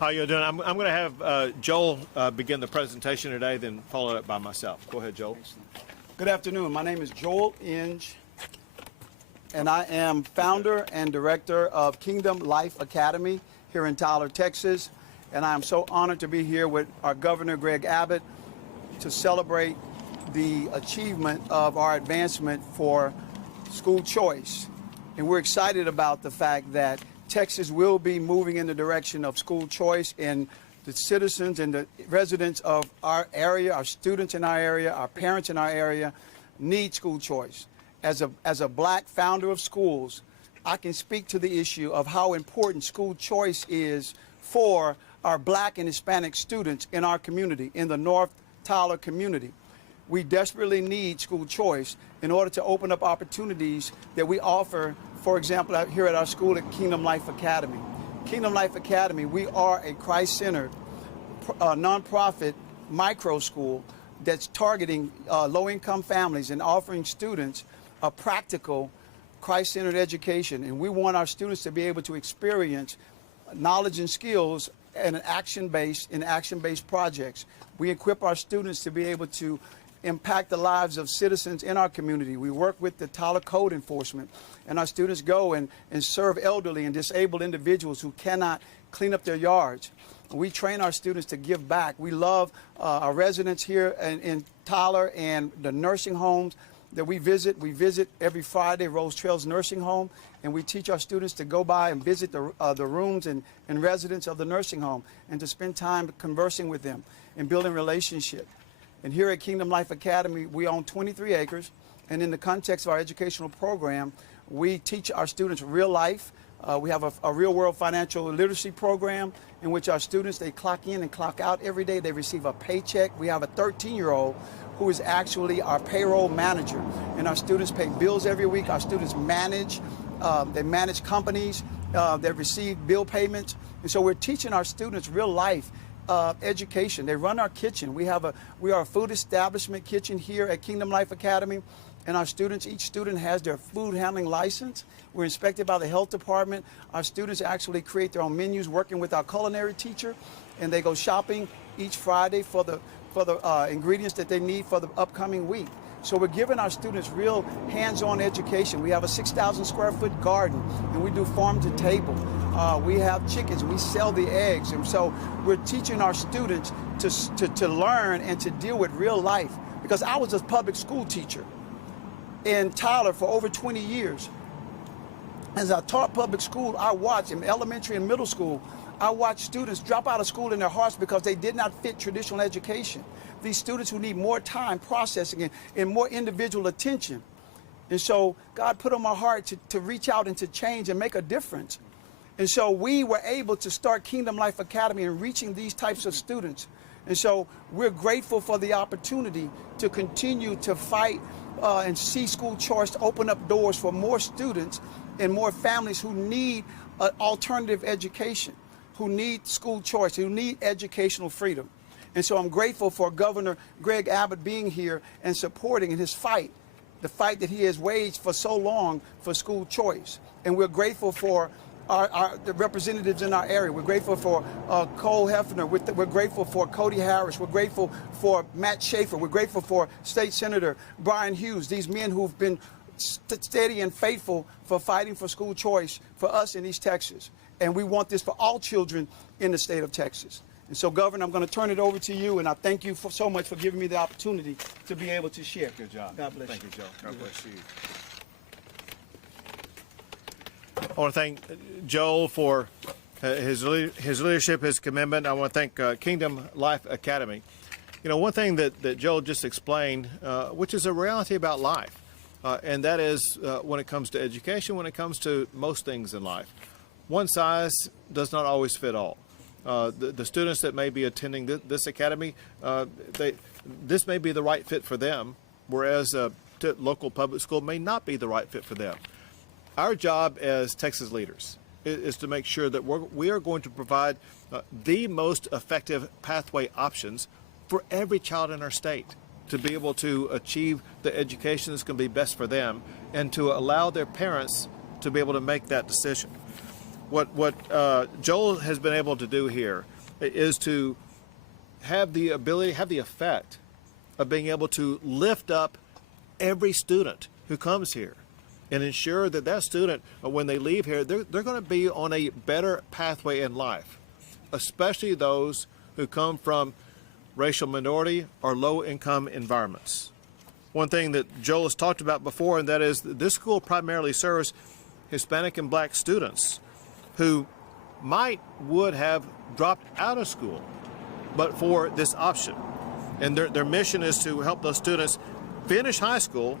How you doing? I'm going to have Joel begin the presentation today, then followed up by myself. Go ahead, Joel. Good afternoon. My name is Joel Inge, and I am founder and director of Kingdom Life Academy here in Tyler, Texas. And I am so honored to be here with our Governor, Gregg Abbott, to celebrate the achievement of our advancement for school choice. And we're excited about the fact that Texas will be moving in the direction of school choice, and the citizens and the residents of our area, our students in our area, our parents in our area need school choice. As a black founder of schools, I can speak to the issue of how important school choice is for our black and Hispanic students in our community, in the North Tyler community. We desperately need school choice in order to open up opportunities that we offer, for example, out here at our school at Kingdom Life Academy. Kingdom Life Academy, we are a Christ-centered, nonprofit micro school that's targeting low-income families and offering students a practical, Christ-centered education. And we want our students to be able to experience knowledge and skills in action-based projects. We equip our students to be able to impact the lives of citizens in our community. We work with the Tyler Code Enforcement, and our students go and serve elderly and disabled individuals who cannot clean up their yards. We train our students to give back. We love our residents here in Tyler and the nursing homes that we visit. We visit every Friday Rose Trails Nursing Home, and we teach our students to go by and visit the rooms and residents of the nursing home and to spend time conversing with them and building relationships. And here at Kingdom Life Academy, we own 23 acres, and in the context of our educational program, we teach our students real life. We have a real-world financial literacy program in which our students, they clock in and clock out every day. They receive a paycheck. We have a 13-year-old who is actually our payroll manager, and our students pay bills every week. Our students manage, they manage companies, they receive bill payments, and so we're teaching our students real life education. They run our kitchen. We are a food establishment kitchen here at Kingdom Life Academy, and our students, each student has their food handling license. We're inspected by the health department. Our students actually create their own menus working with our culinary teacher, and they go shopping each Friday for the ingredients that they need for the upcoming week. So we're giving our students real hands-on education. We have a 6,000 square foot garden, and we do farm to table. We have chickens, we sell the eggs, and so we're teaching our students to learn and to deal with real life. Because I was a public school teacher in Tyler for over 20 years. As I taught public school, I watched in elementary and middle school, I watched students drop out of school in their hearts because they did not fit traditional education. These students who need more time processing and more individual attention. And so God put on my heart to reach out and to change and make a difference. And so we were able to start Kingdom Life Academy and reaching these types of students. And so we're grateful for the opportunity to continue to fight and see school choice to open up doors for more students and more families who need alternative education, who need school choice, who need educational freedom. And so I'm grateful for Governor Gregg Abbott being here and supporting in his fight, the fight that he has waged for so long for school choice. And we're grateful for the representatives in our area. We're grateful for Cole Hefner. We're grateful for Cody Harris. We're grateful for Matt Schaefer. We're grateful for State Senator Brian Hughes, these men who've been steady and faithful for fighting for school choice for us in East Texas. And we want this for all children in the state of Texas. And so, Governor, I'm going to turn it over to you, and I thank you so much for giving me the opportunity to be able to share. Good job. God bless you. Thank you, Joe. God bless you. I want to thank Joel for his leadership, his commitment. I want to thank Kingdom Life Academy. You know, one thing that Joel just explained, which is a reality about life, and that is when it comes to education, when it comes to most things in life, one size does not always fit all. The students that may be attending this academy, this may be the right fit for them, whereas local public school may not be the right fit for them. Our job as Texas leaders is to make sure that we are going to provide the most effective pathway options for every child in our state to be able to achieve the education that's going to be best for them and to allow their parents to be able to make that decision. What Joel has been able to do here is to have the ability, have the effect of being able to lift up every student who comes here and ensure that that student, when they leave here, they're going to be on a better pathway in life, especially those who come from racial minority or low-income environments. One thing that Joel has talked about before, and that is that this school primarily serves Hispanic and black students who would have dropped out of school but for this option. And their mission is to help those students finish high school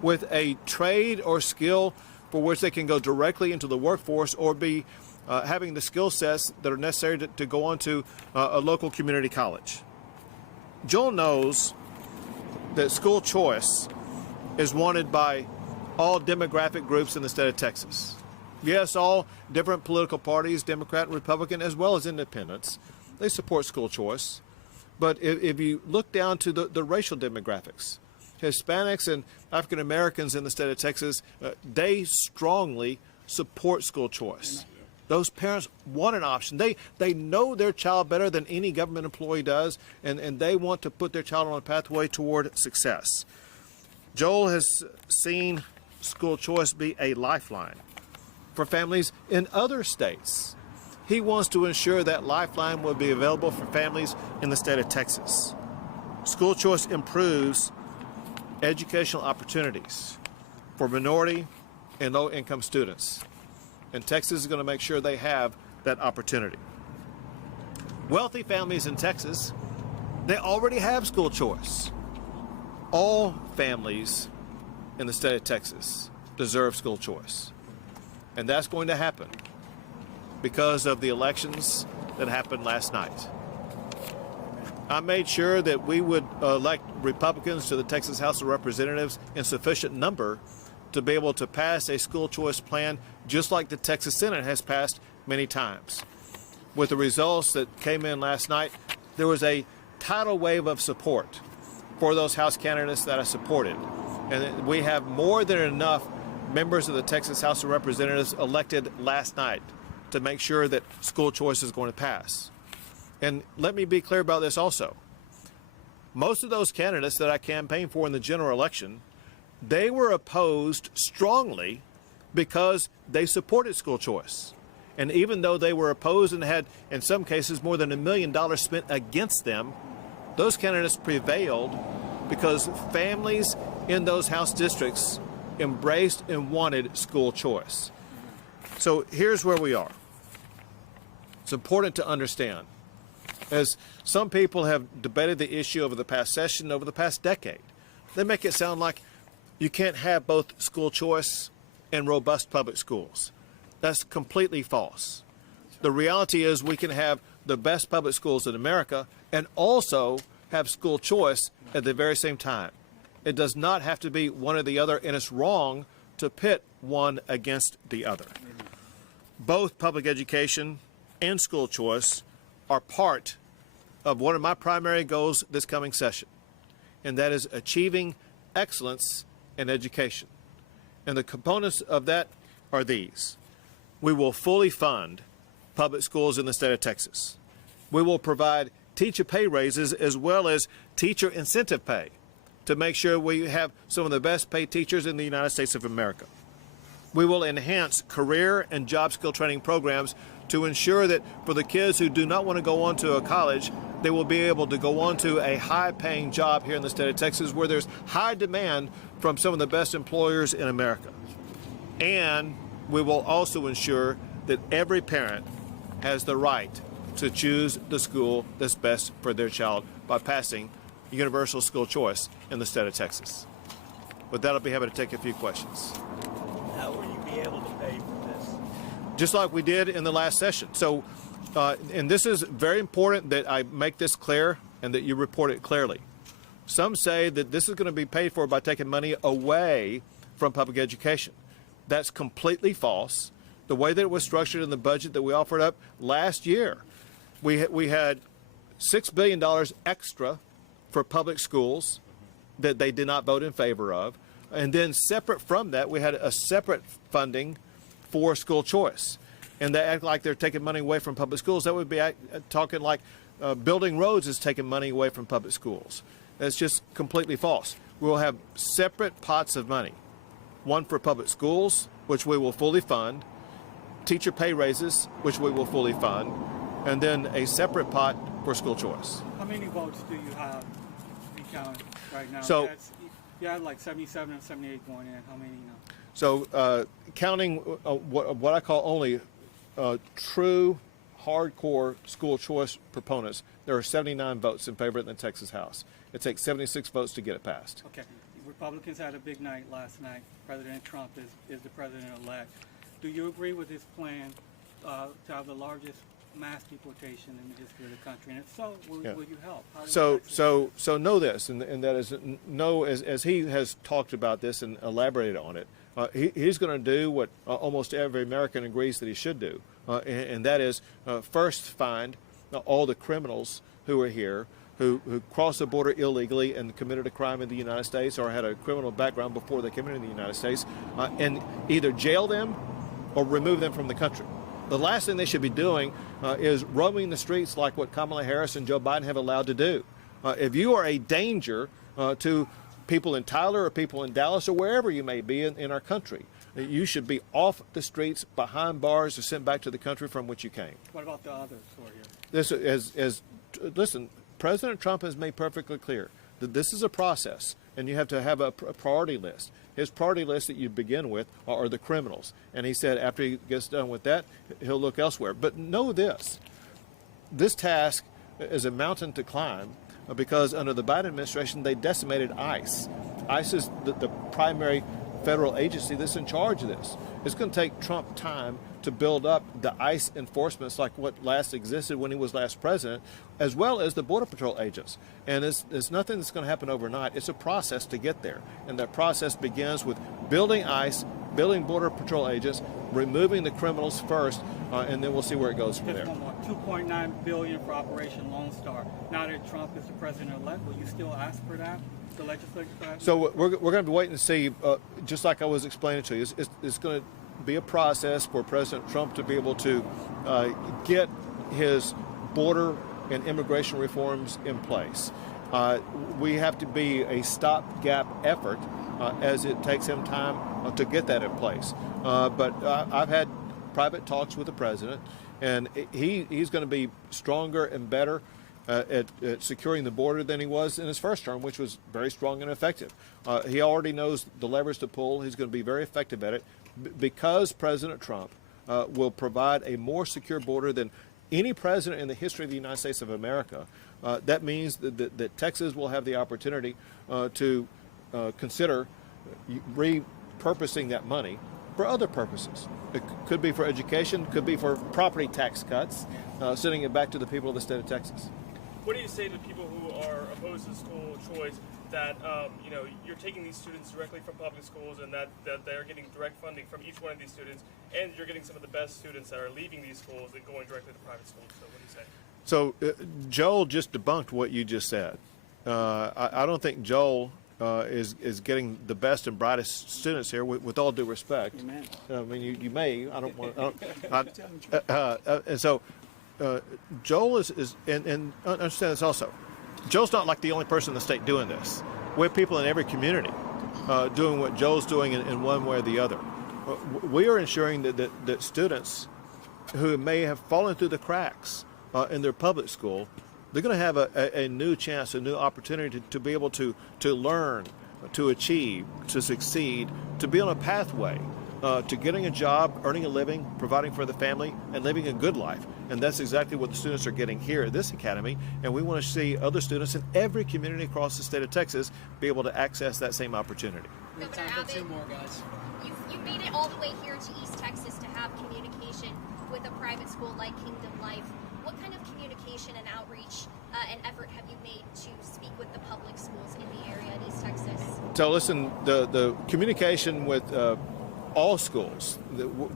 with a trade or skill for which they can go directly into the workforce or be having the skill sets that are necessary to go on to a local community college. Joel knows that school choice is wanted by all demographic groups in the state of Texas. Yes, all different political parties, Democrat and Republican, as well as independents, they support school choice. But if you look down to the racial demographics, Hispanics and African Americans in the state of Texas, they strongly support school choice. Those parents want an option. They know their child better than any government employee does, and they want to put their child on a pathway toward success. Joel has seen school choice be a lifeline for families in other states. He wants to ensure that lifeline will be available for families in the state of Texas. School choice improves educational opportunities for minority and low-income students. And Texas is going to make sure they have that opportunity. Wealthy families in Texas, they already have school choice. All families in the state of Texas deserve school choice. And that's going to happen because of the elections that happened last night. I made sure that we would elect Republicans to the Texas House of Representatives in sufficient number to be able to pass a school choice plan just like the Texas Senate has passed many times. With the results that came in last night, there was a tidal wave of support for those House candidates that I supported. And we have more than enough members of the Texas House of Representatives elected last night to make sure that school choice is going to pass. And let me be clear about this also. Most of those candidates that I campaigned for in the general election, they were opposed strongly because they supported school choice. And even though they were opposed and had, in some cases, more than $1 million spent against them, those candidates prevailed because families in those House districts embraced and wanted school choice. So here's where we are. It's important to understand, as some people have debated the issue over the past session, over the past decade, they make it sound like you can't have both school choice and robust public schools. That's completely false. The reality is we can have the best public schools in America and also have school choice at the very same time. It does not have to be one or the other, and it's wrong to pit one against the other. Both public education and school choice are part of one of my primary goals this coming session, and that is achieving excellence in education. And the components of that are these. We will fully fund public schools in the state of Texas. We will provide teacher pay raises as well as teacher incentive pay to make sure we have some of the best paid teachers in the United States of America. We will enhance career and job skill training programs to ensure that for the kids who do not want to go on to a college, they will be able to go on to a high-paying job here in the state of Texas where there's high demand from some of the best employers in America. And we will also ensure that every parent has the right to choose the school that's best for their child by passing universal school choice in the state of Texas. With that, I'll be happy to take a few questions. How will you be able to pay for this? Just like we did in the last session. So, and this is very important that I make this clear and that you report it clearly. Some say that this is going to be paid for by taking money away from public education. That's completely false. The way that it was structured in the budget that we offered up last year, we had $6 billion extra for public schools that they did not vote in favor of. And then separate from that, we had a separate funding for school choice. and they act like they're taking money away from public schools, that would be talking like building roads is taking money away from public schools. That's just completely false. We'll have separate pots of money, one for public schools, which we will fully fund, teacher pay raises, which we will fully fund, and then a separate pot for school choice. How many votes do you have in county right now? So, you had like 77 or 78 going in. How many now? So counting what I call only true hardcore school choice proponents, there are 79 votes in favor in the Texas House. It takes 76 votes to get it passed. Okay. Republicans had a big night last night. President Trump is the president-elect. Do you agree with his plan to have the largest mass deportation in the history of the country? And if so, will you help? So know this, and that is know as he has talked about this and elaborated on it. He's going to do what almost every American agrees that he should do, and that is first find all the criminals who are here, who crossed the border illegally and committed a crime in the United States or had a criminal background before they came into the United States, and either jail them or remove them from the country. The last thing they should be doing is roaming the streets like what Kamala Harris and Joe Biden have allowed to do. If you are a danger to people in Tyler or people in Dallas or wherever you may be in our country, you should be off the streets, behind bars, or sent back to the country from which you came. What about the others who are here? Listen, President Trump has made perfectly clear that this is a process, and you have to have a priority list. His priority list that you begin with are the criminals. And he said after he gets done with that, he'll look elsewhere. But know this task is a mountain to climb because under the Biden administration, they decimated ICE. ICE is the primary federal agency that's in charge of this. It's going to take Trump time to build up the ICE enforcements like what last existed when he was last president, as well as the Border Patrol agents. And it's nothing that's going to happen overnight. It's a process to get there. And that process begins with building ICE, building Border Patrol agents, removing the criminals first, and then we'll see where it goes from there. $2.9 billion for Operation Lone Star. Now that Trump is the president-elect, will you still ask for that? The legislature? So we're going to be waiting to see, just like I was explaining to you, it's going to be a process for President Trump to be able to get his border and immigration reforms in place. We have to be a stopgap effort as it takes him time to get that in place. But I've had private talks with the president, and he's going to be stronger and better at securing the border than he was in his first term, which was very strong and effective. He already knows the levers to pull. He's going to be very effective at it because President Trump will provide a more secure border than any president in the history of the United States of America. That means that Texas will have the opportunity to consider repurposing that money for other purposes. It could be for education, could be for property tax cuts, sending it back to the people of the state of Texas. What do you say to people who are opposed to school choice that you're taking these students directly from public schools and that they're getting direct funding from each one of these students, and you're getting some of the best students that are leaving these schools and going directly to private schools? So what do you say? So Joel just debunked what you just said. I don't think Joel is getting the best and brightest students here. With all due respect, Amen. I mean you may. I don't want. And so Joel is and understand this also. Joel's not like the only person in the state doing this. We have people in every community doing what Joel's doing in one way or the other. We are ensuring that students who may have fallen through the cracks in their public school, they're going to have a new chance, a new opportunity to be able to learn, to achieve, to succeed, to be on a pathway to getting a job, earning a living, providing for the family, and living a good life. And that's exactly what the students are getting here at this academy. And we want to see other students in every community across the state of Texas be able to access that same opportunity. Governor Abbott, you've made it all the way here to East Texas to have communication with a private school like Kingdom Life. What kind of communication and outreach and effort have you made to speak with the public schools in the area in East Texas? So listen, the communication with all schools,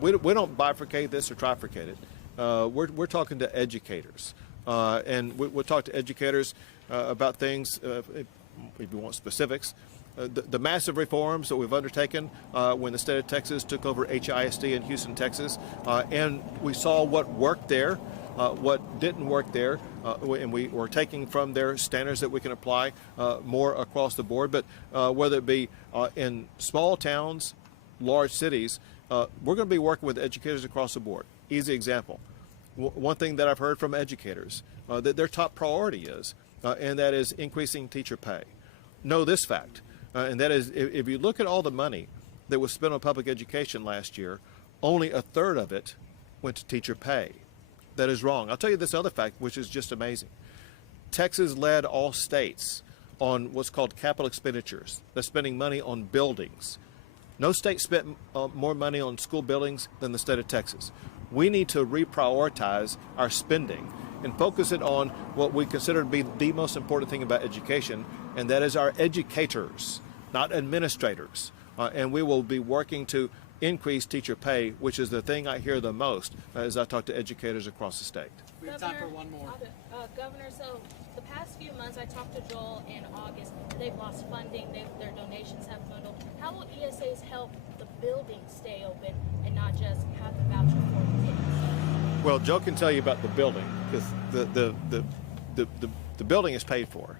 we don't bifurcate this or trifurcate it. We're talking to educators, and we'll talk to educators about things, if you want specifics, the massive reforms that we've undertaken when the state of Texas took over HISD in Houston, Texas, and we saw what worked there, what didn't work there, and we were taking from their standards that we can apply more across the board. But whether it be in small towns, large cities, we're going to be working with educators across the board. Easy example. One thing that I've heard from educators that their top priority is, and that is increasing teacher pay. Know this fact, and that is if you look at all the money that was spent on public education last year, only a third of it went to teacher pay. That is wrong. I'll tell you this other fact, which is just amazing. Texas led all states on what's called capital expenditures. They're spending money on buildings. No state spent more money on school buildings than the state of Texas. We need to reprioritize our spending and focus it on what we consider to be the most important thing about education, and that is our educators, not administrators. And we will be working to increase teacher pay, which is the thing I hear the most as I talk to educators across the state. We have time for one more. Governor, so the past few months I talked to Joel in August. They've lost funding. Their donations have dwindled. How will ESAs help the building stay open and not just have the voucher for kids? Well, Joe can tell you about the building because the building is paid for,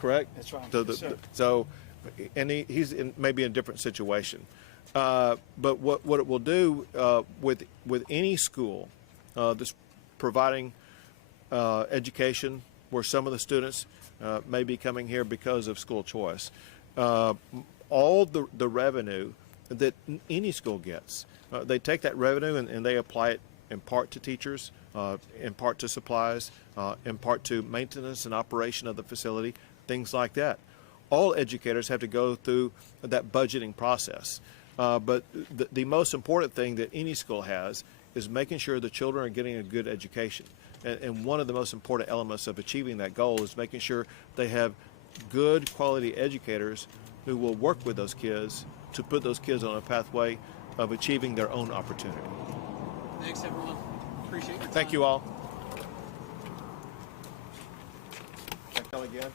correct? That's right. So, Yes, so and he's maybe in a different situation. But what it will do with any school that's providing education where some of the students may be coming here because of school choice, all the revenue that any school gets, they take that revenue and they apply it in part to teachers, in part to supplies, in part to maintenance and operation of the facility, things like that. All educators have to go through that budgeting process. But the most important thing that any school has is making sure the children are getting a good education. And one of the most important elements of achieving that goal is making sure they have good quality educators who will work with those kids to put those kids on a pathway of achieving their own opportunity. Thanks, everyone. Appreciate your time. Thank you all. Can I tell again?